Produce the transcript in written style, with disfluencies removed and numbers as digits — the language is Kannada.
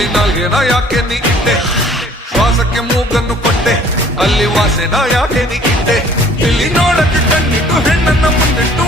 ಇಲ್ಲಿ ನಾಲ್ಗೆನ ಯಾಕೆ ನೀ ಇಟ್ಟೆ, ಶ್ವಾಸಕ್ಕೆ ಮೂಗನ್ನು ಕೊಟ್ಟೆ, ಅಲ್ಲಿ ವಾಸೆನ ಯಾಕೆ ನೀ ಇಟ್ಟೆ, ಇಲ್ಲಿ ನೋಡಕ್ಕೆ ಕಣ್ಣಿಟ್ಟು ಹೆಣ್ಣನ್ನ ಮುಂದಿಟ್ಟು